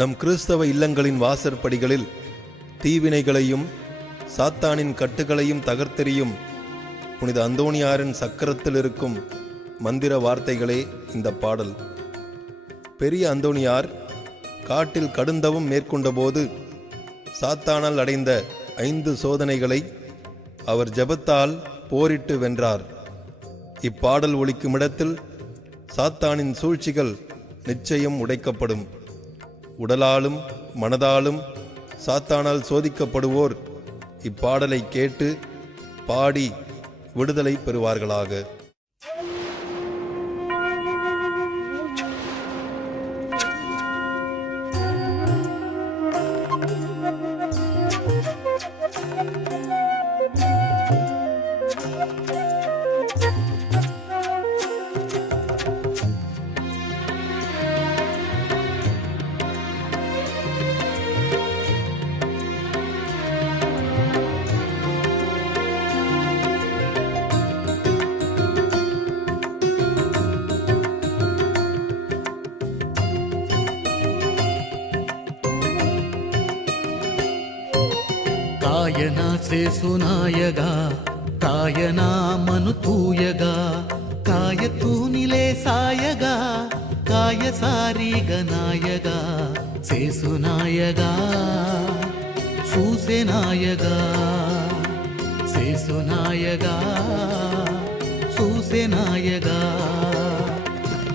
நம் கிறிஸ்தவ இல்லங்களின் வாசற்படிகளில் தீவினைகளையும் சாத்தானின் கட்டுகளையும் தகர்த்தெறியும் புனித அந்தோணியாரின் சக்கரத்தில் இருக்கும் மந்திர வார்த்தைகளே இந்த பாடல். பெரிய அந்தோணியார் காட்டில் கடுந்தவும் மேற்கொண்டபோது சாத்தானால் அடைந்த ஐந்து சோதனைகளை அவர் ஜெபத்தால் போரிட்டு வென்றார். இப்பாடல் ஒழிக்கும் இடத்தில் சாத்தானின் சூழ்ச்சிகள் நிச்சயம் உடைக்கப்படும். உடலாலும் மனதாலும் சாத்தானால் சோதிக்கப்படுவோர் இப்பாடலை கேட்டு பாடி விடுதலை பெறுவார்களாக. కాయనా శేసునాయగా కాయనామను తూయగా కాయతూనిలే సాయగా కాయ కాయసారీగనాయగా శేసునాయగా సూసెనాయగా శేసునాయగా సూసెనాయగా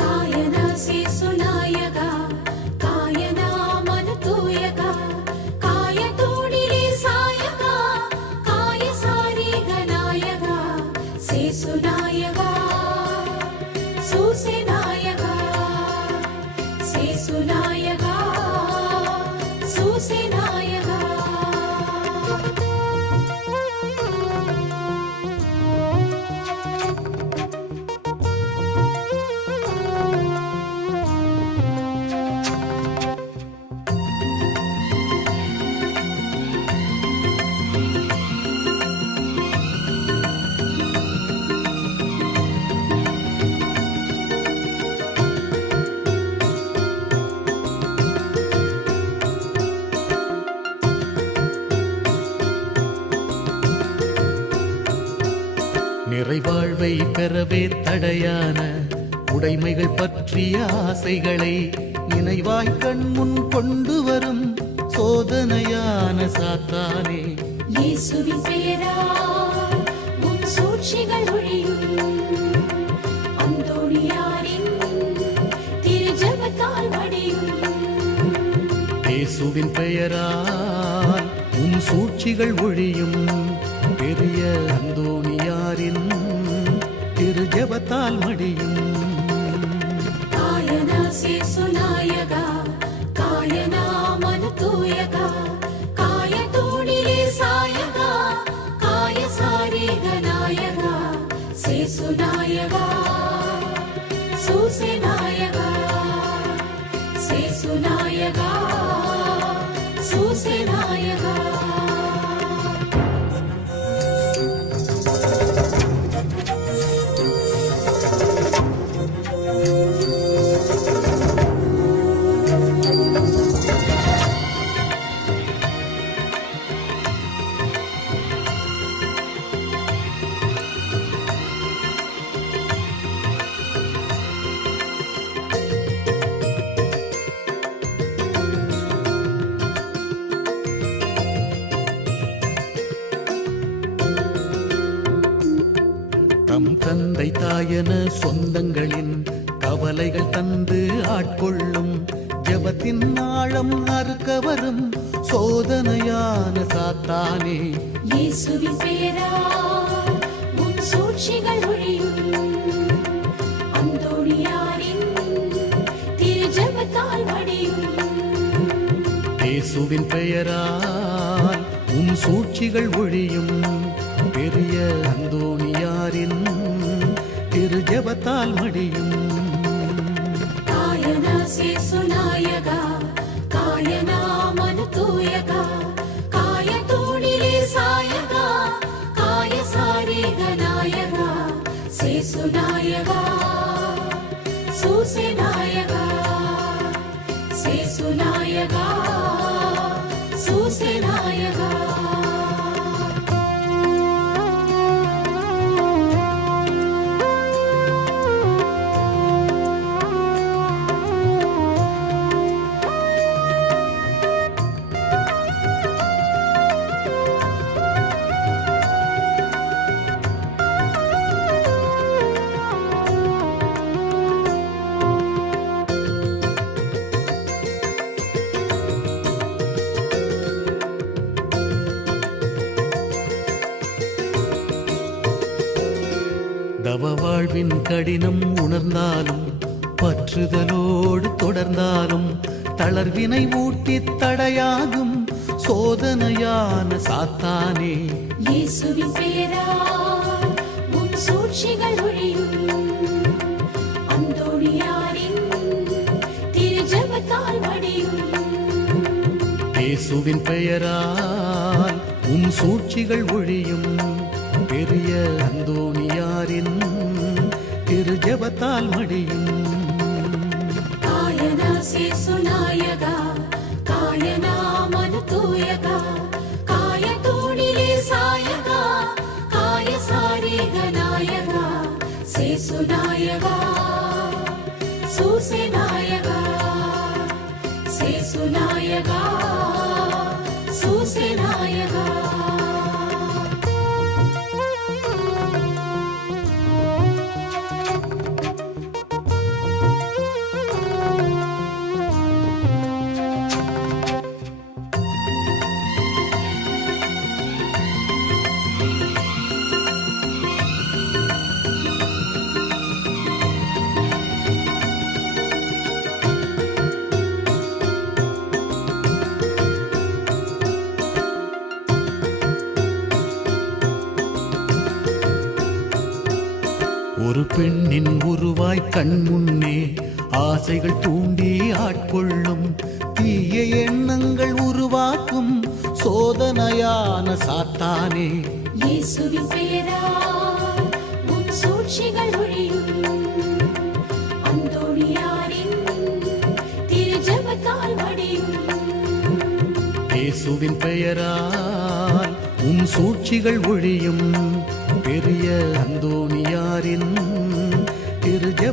కాయనా శేసునాయగా శిశునాయగా శిశునాయ நிறைவாழ்வை பெறவே தடையான உடைமைகள் பற்றிய ஆசைகளை நினைவாய் கண் முன் கொண்டு வரும் சோதனையான சாத்தானே. இயேசுவின் பெயரால் உன் சூழ்ச்சிகள் ஒழியும். அந்தோணியாரின் திரு ஜபத்தால் வடியும். இயேசுவின் பெயரால் உன் சூழ்ச்சிகள் ஒழியும். பெரிய அந்தோணியாரின் திருஜபத்தால் மடியும் காயனா சேசுநாயகா காயனா மனு தூயகா காய தோணிலே சாயகா காய சாரேக நாயகா சேசுநாயகா சூசேநாயகா சேசுநாயகா சூசேனா தந்தை தாயன சொந்தங்களின் கவலைகள் தந்து ஆட்கொள்ளும் ஜெபத்தின் ஆழம் அறுக்க வரும் சோதனையான சாத்தானே. இயேசுவின் பெயரால் உன் சூழ்ச்சிகள் ஒழியும். அந்தோணியாரின் திரு ஜபத்தால் வடியும். இயேசுவின் பெயரால் உன் சூழ்ச்சிகள் ஒழியும். பெரிய ദൈവത്താൽ മടിയും సునాయగా సూసేనాయగా సుసేనాయగా సూసేనా வாழ்வின் கடினம் உணர்ந்தாலும் பற்றுதலோடு தொடர்ந்தாலும் தளர்வினை ஊட்டி தடையாகும் சோதனையான சாத்தானே. இயேசுவின் பெயரால் உன் சூழ்ச்சிகள் ஒழியும். அந்தோணியாரின் திரு ஜெபத்தால் வடியும். இயேசுவின் பெயரால் உம் சூழ்ச்சிகள் ஒழியும். பெரிய அந்தோணியாரின் திரு ஜெபத்தால் மடியும். காயனா சேசுநாயகா காயனா காய தூணிலே சாயகா காய சாரீக சேசுநாயகா சூசேநாயகா சேசுநாயகா சூசேநாயகா. உருவாய் கண் முன்னே ஆசைகள் தூண்டி ஆட்கொள்ளும் தீய எண்ணங்கள் உருவாக்கும் சோதனையான சாத்தானே. இயேசுவின் பெயரால் உன் சூழ்ச்சிகள் ஒழியும். அந்தோணியாரின் திரு ஜெபத்தால் வடியும். இயேசுவின் பெயரால் உம் சூழ்ச்சிகள் ஒழியும். பெரிய அந்தோணியாரின்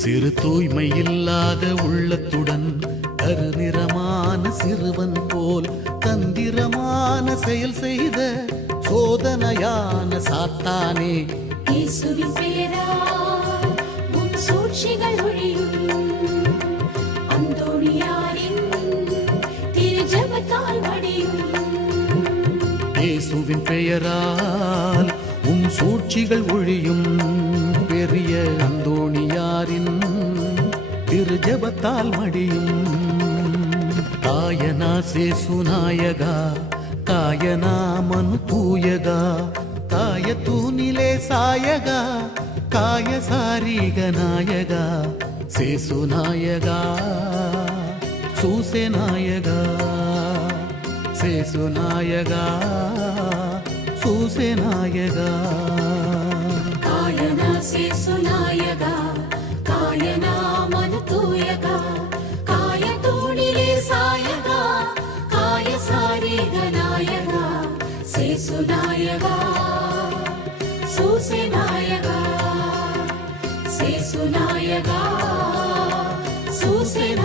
சிறு தூய்மை இல்லாத உள்ளத்துடன் கருநிறமான சிறுவன் போல் தந்திரமான செயல் செய்த சோதனையான சாத்தானே. இயேசுவின் பெயரால் உன் சூழ்ச்சிகள் ஒழியும். அந்தோணியாரின் திரு ஜெபத்தால் வடியும். இயேசுவின் பெயரால் உம் சூழ்ச்சிகள் ஒழியும். திரு ஜெபத்தால் மடியும் காயனா சேசுநாயகா காயனா மனு தூயகா காய தூணிலே சாயகா காய சாரீக நாயகா சேசுநாயகா சூசேநாயகா சேசுநாயகா சூசேநாயகா காயனா சேசுநாயகா காயனா மனதூயகா காய தூணிலே சாயகா காய சாரீக நாயகா சேசுநாயகா சூசேநாயகா சேசுநாயகா சூசேநாயகா